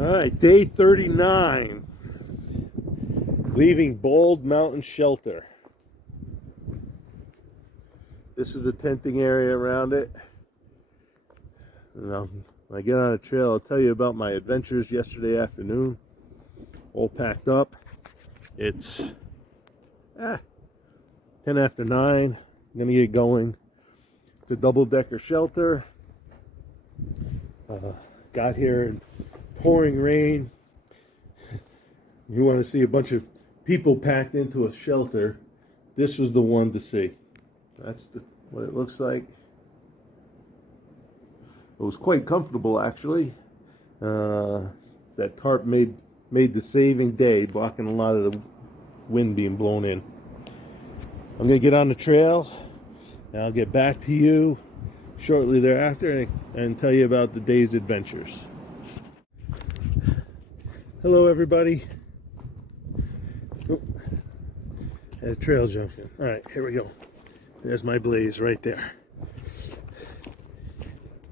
All right, day 39. Leaving Bald Mountain Shelter. This is the tenting area around it. And when I get on a trail, I'll tell you about my adventures yesterday afternoon. All packed up. It's 10 after 9. I'm gonna get going. It's a double-decker shelter. Got here in pouring rain. You want to see a bunch of people packed into a shelter. This was the one to see. That's what it looks like. It was quite comfortable, actually. That tarp made the saving day, blocking a lot of the wind being blown in. I'm going to get on the trail, and I'll get back to you shortly thereafter and tell you about the day's adventures. Hello, everybody. Oh, at a trail junction. All right, here we go. There's my blaze right there.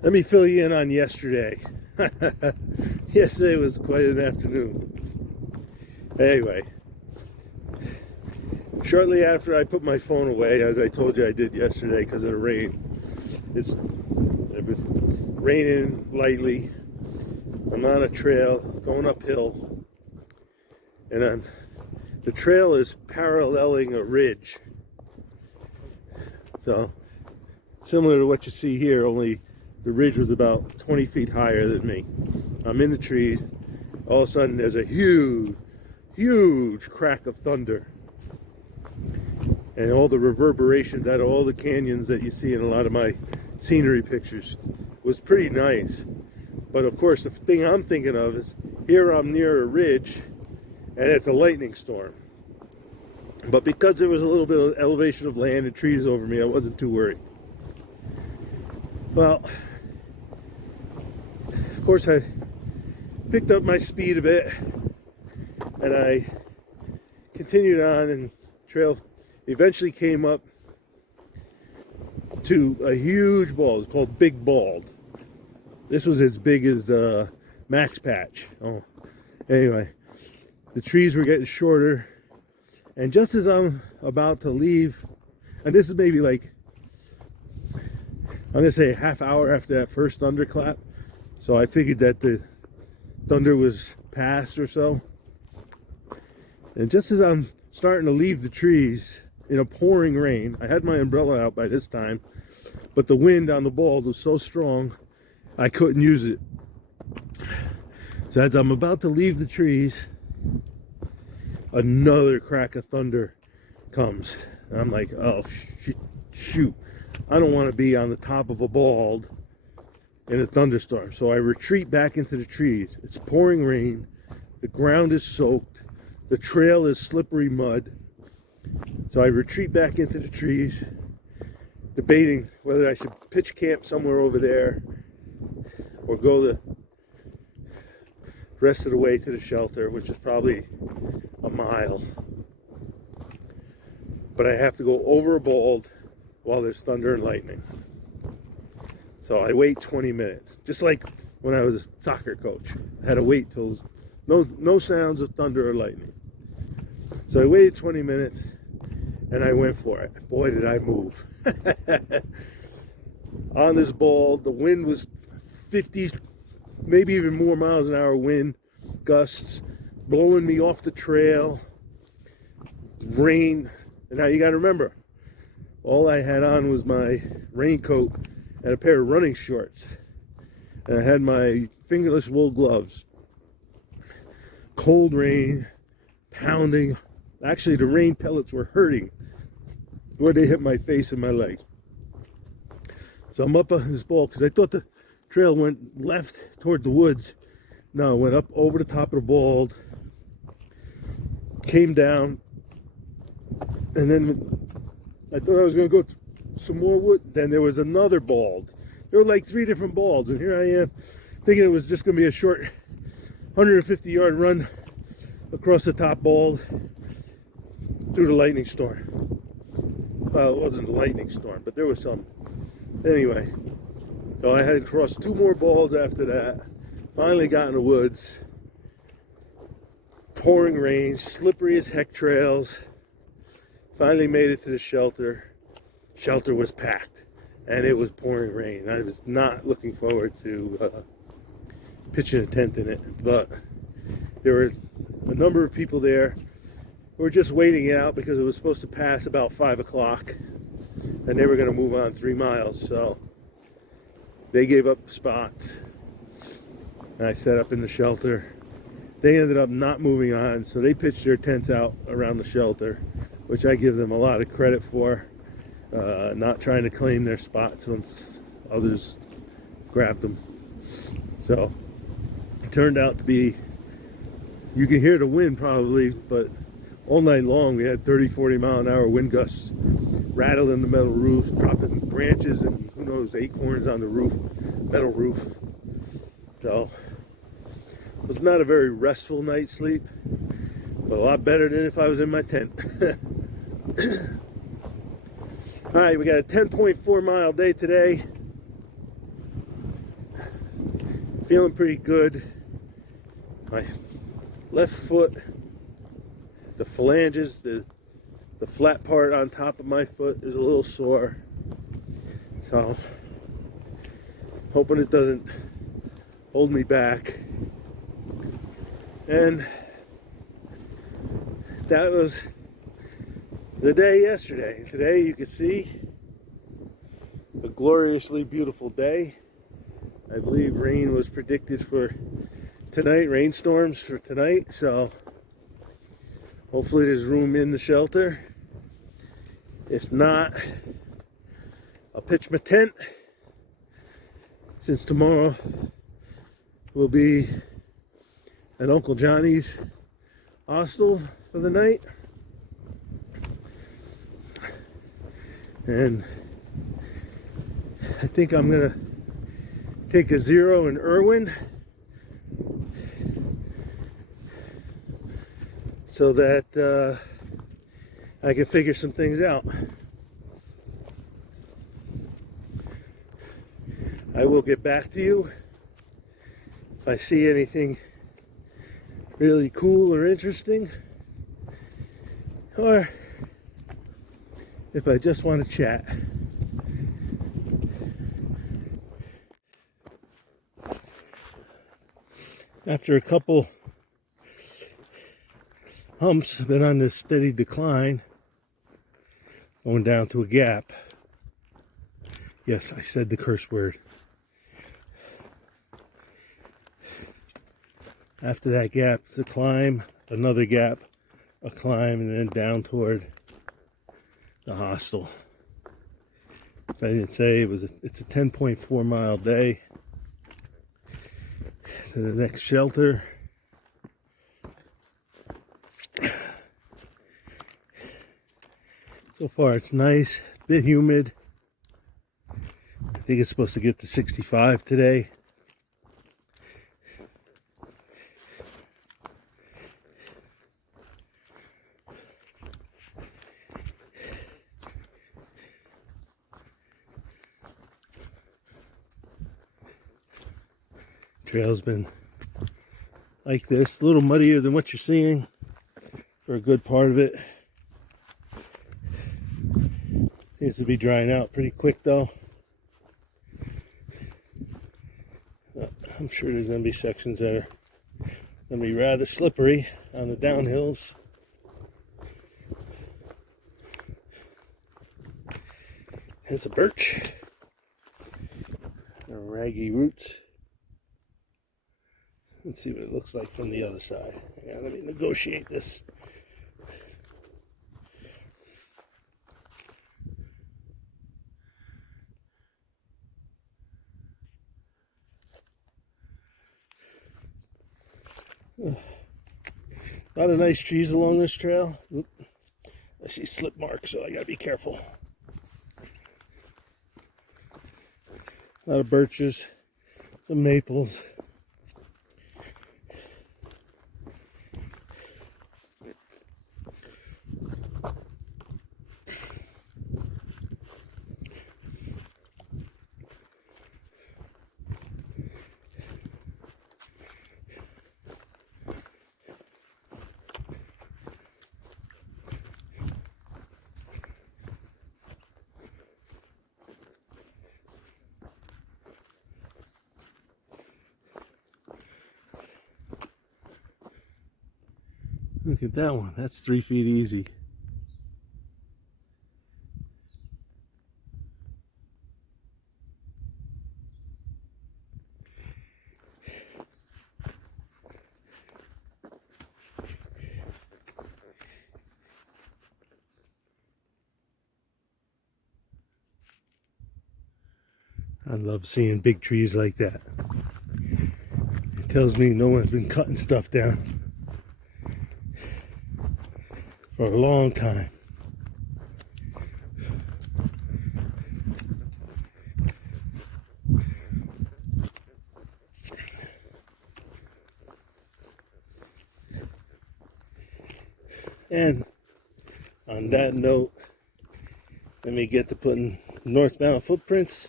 Let me fill you in on yesterday. Yesterday was quite an afternoon. Anyway, shortly after I put my phone away, as I told you I did yesterday because of the rain, it was raining lightly. I'm on a trail going uphill, and the trail is paralleling a ridge. So similar to what you see here, only the ridge was about 20 feet higher than me. I'm in the trees. All of a sudden there's a huge crack of thunder. And all the reverberations out of all the canyons that you see in a lot of my scenery pictures was pretty nice. But of course, the thing I'm thinking of is here I'm near a ridge and it's a lightning storm. But because there was a little bit of elevation of land and trees over me, I wasn't too worried. Well, of course, I picked up my speed a bit and I continued on, and trail eventually came up to a huge bald. It's called Big Bald. This was as big as Max Patch. Oh, anyway, the trees were getting shorter, and just as I'm about to leave, and this is maybe like, I'm gonna say a half hour after that first thunderclap, so I figured that the thunder was past or so. And just as I'm starting to leave the trees in a pouring rain, I had my umbrella out by this time, but the wind on the bald was so strong I couldn't use it. So as I'm about to leave the trees, another crack of thunder comes. And I'm like, oh shoot, I don't want to be on the top of a bald in a thunderstorm. So I retreat back into the trees. It's pouring rain, the ground is soaked, the trail is slippery mud. So I retreat back into the trees, debating whether I should pitch camp somewhere over there or go the rest of the way to the shelter, which is probably a mile. But I have to go over a bald while there's thunder and lightning. So I wait 20 minutes, just like when I was a soccer coach. I had to wait till no sounds of thunder or lightning. So I waited 20 minutes and I went for it. Boy, did I move. On this bald, the wind was 50, maybe even more miles an hour wind gusts, blowing me off the trail. Rain. And now you got to remember, all I had on was my raincoat and a pair of running shorts. And I had my fingerless wool gloves. Cold rain, pounding. Actually, the rain pellets were hurting where they hit my face and my leg. So I'm up on this bald because I thought the trail went left toward the woods. No, it went up over the top of the bald, came down, and then I thought I was going to go some more wood. Then there was another bald. There were like 3 different balds, and here I am thinking it was just going to be a short 150-yard run across the top bald through the lightning storm. Well, it wasn't a lightning storm, but there was some. Anyway, so I had to cross 2 more balls after that. Finally got in the woods, pouring rain, slippery as heck trails. Finally made it to the shelter. Shelter was packed, and it was pouring rain. I was not looking forward to pitching a tent in it, but there were a number of people there who were just waiting it out because it was supposed to pass about 5 o'clock, and they were going to move on 3 miles, so they gave up spots, and I set up in the shelter. They ended up not moving on, so they pitched their tents out around the shelter, which I give them a lot of credit for, not trying to claim their spots once others grabbed them. So it turned out to be, you can hear the wind probably, but all night long we had 30-40 mile an hour wind gusts rattling the metal roof, dropping branches and who knows, acorns on the roof, metal roof. So it was not a very restful night's sleep, but a lot better than if I was in my tent. All right, we got a 10.4 mile day today. Feeling pretty good. My left foot, the phalanges, the flat part on top of my foot is a little sore. So, hoping it doesn't hold me back. And that was the day yesterday. Today you can see a gloriously beautiful day. I believe rain was predicted for tonight, rainstorms for tonight, so hopefully there's room in the shelter. If not, I'll pitch my tent, since tomorrow will be at Uncle Johnny's hostel for the night. And I think I'm gonna take a 0 in Irwin so that I can figure some things out. I will get back to you if I see anything really cool or interesting, or if I just want to chat. After a couple humps, I've been on this steady decline, going down to a gap. Yes, I said the curse word. After that gap, it's a climb, another gap, a climb, and then down toward the hostel. If I didn't say, it's a 10.4 mile day to the next shelter. So far it's nice, a bit humid. I think it's supposed to get to 65 today. Trail's been like this, a little muddier than what you're seeing for a good part of it. Seems to be drying out pretty quick though. I'm sure there's going to be sections that are going to be rather slippery on the downhills. There's a birch. There are raggy roots. Let's see what it looks like from the other side. Yeah, let me negotiate this. A lot of nice trees along this trail. Oop. I see slip marks, so I gotta be careful. A lot of birches, some maples. Look at that one. That's 3 feet easy. I love seeing big trees like that. It tells me no one's been cutting stuff down for a long time. And on that note, let me get to putting northbound footprints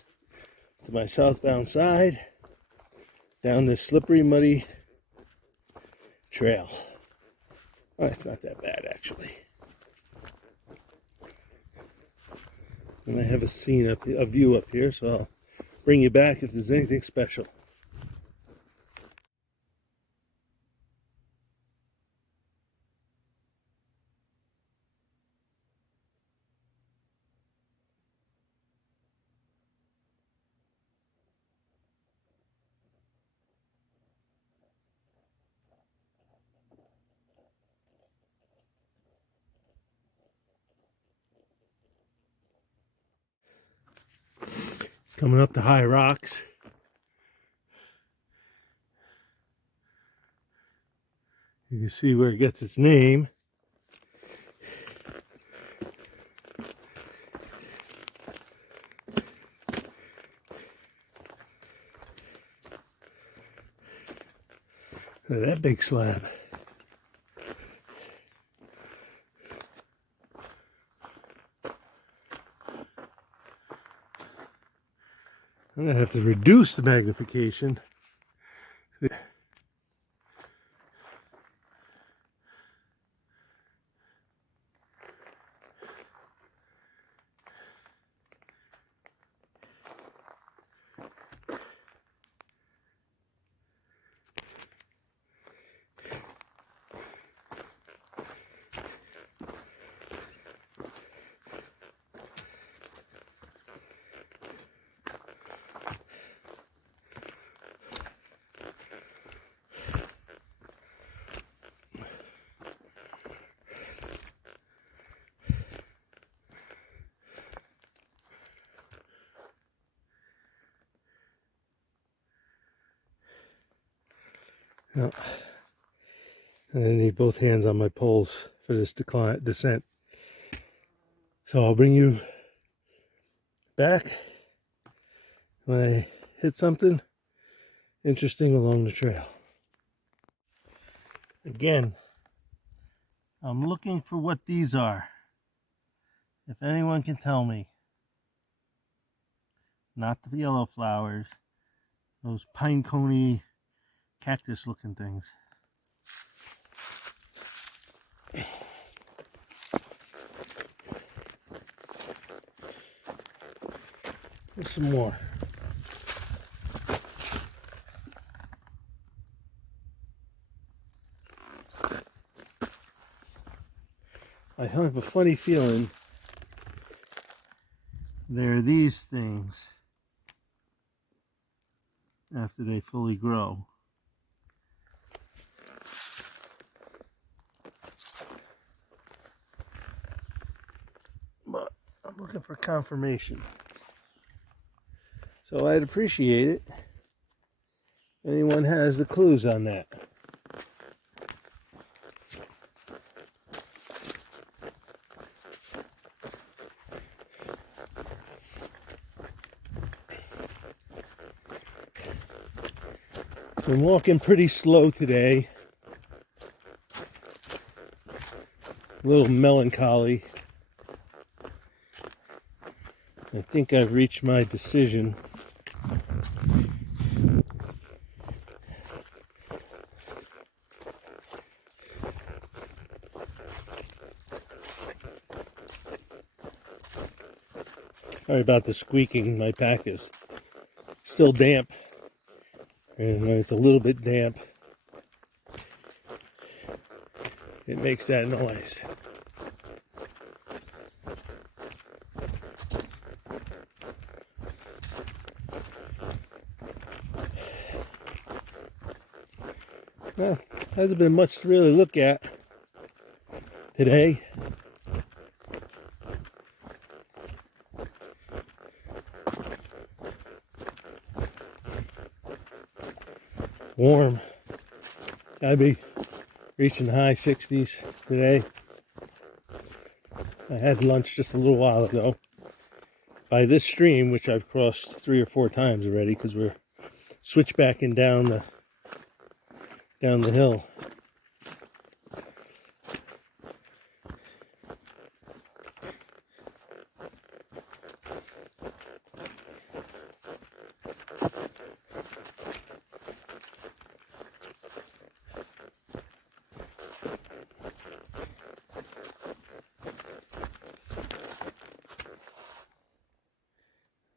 to my southbound side down this slippery, muddy trail. Oh, it's not that bad, actually. And I have a view up here, so I'll bring you back if there's anything special. Coming up the high rocks. You can see where it gets its name. Look at that big slab. I'm gonna have to reduce the magnification. Well, I need both hands on my poles for this descent. So I'll bring you back when I hit something interesting along the trail. Again, I'm looking for what these are. If anyone can tell me. Not the yellow flowers, those pine coney cactus looking things. There's some more. I have a funny feeling they're these things after they fully grow. But I'm looking for confirmation. So I'd appreciate it. Anyone has the clues on that? I'm walking pretty slow today. A little melancholy. I think I've reached my decision. Sorry about the squeaking. My pack is still damp. And when it's a little bit damp, it makes that noise. Well, hasn't been much to really look at today. Warm. Gotta be reaching the high 60s today. I had lunch just a little while ago by this stream, which I've crossed 3 or 4 times already because we're switchbacking down the hill.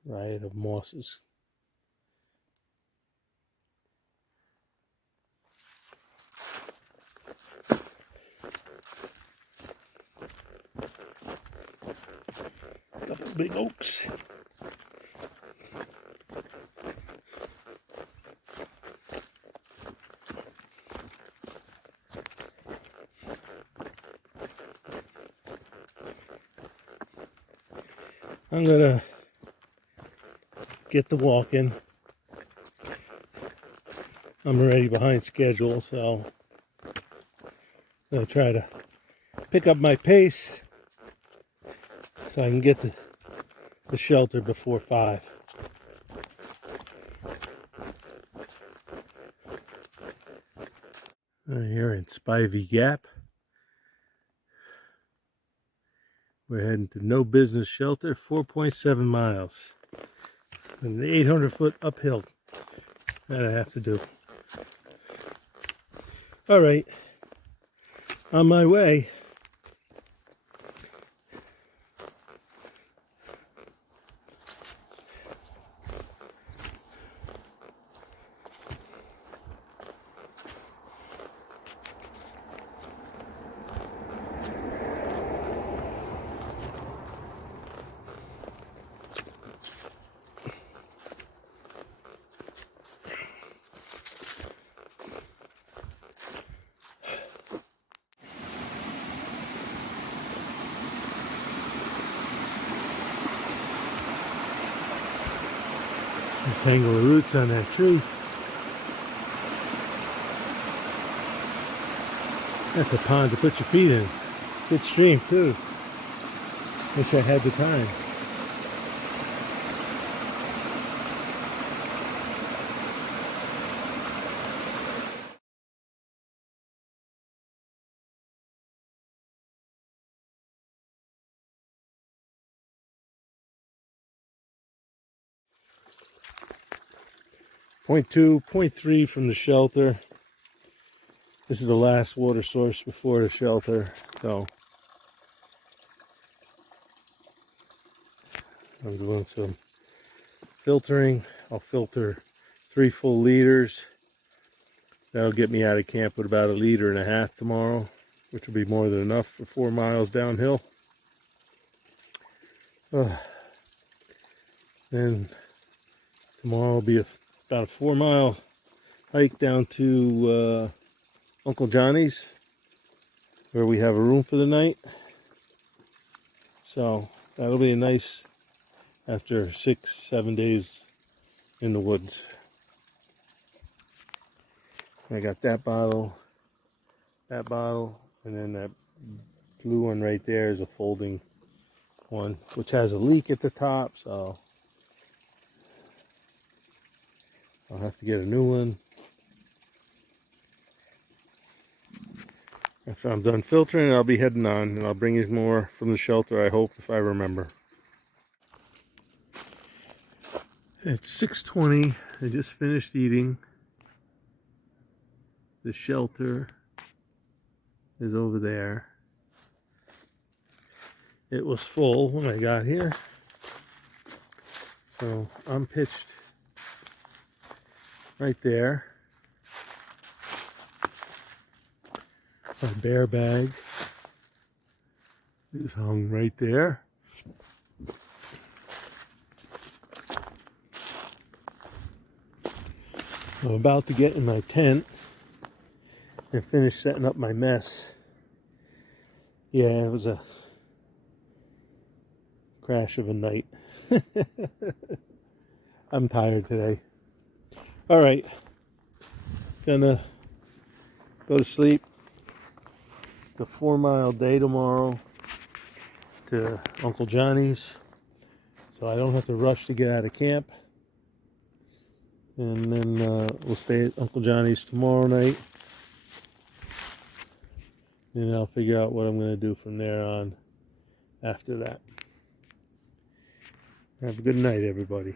Riot of mosses. Couple big oaks. I'm gonna get the walk in. I'm already behind schedule, so I'm gonna try to pick up my pace so I can get the shelter before 5. Here in Spivey Gap. We're heading to No Business Shelter, 4.7 miles. And the 800-foot uphill that I have to do. All right, on my way. Tangle of roots on that tree. That's a pond to put your feet in. Good stream too. Wish I had the time. Point 2, point 3 from the shelter. This is the last water source before the shelter, so I'm doing some filtering. I'll filter 3 full liters. That'll get me out of camp with about 1.5 liters tomorrow, which will be more than enough for 4 miles downhill. Then tomorrow will be about a 4-mile hike down to Uncle Johnny's, where we have a room for the night. So that'll be a nice, after 6-7 days in the woods. I got that bottle, and then that blue one right there is a folding one, which has a leak at the top, so I'll have to get a new one. After I'm done filtering, I'll be heading on, and I'll bring you more from the shelter, I hope, if I remember. It's 6:20. I just finished eating. The shelter is over there. It was full when I got here, so I'm pitched right there. My bear bag is hung right there. I'm about to get in my tent and finish setting up my mess. Yeah, it was a crash of a night. I'm tired today. All right, gonna go to sleep. It's a 4-mile day tomorrow to Uncle Johnny's, so I don't have to rush to get out of camp. And then we'll stay at Uncle Johnny's tomorrow night. And I'll figure out what I'm going to do from there on after that. Have a good night, everybody.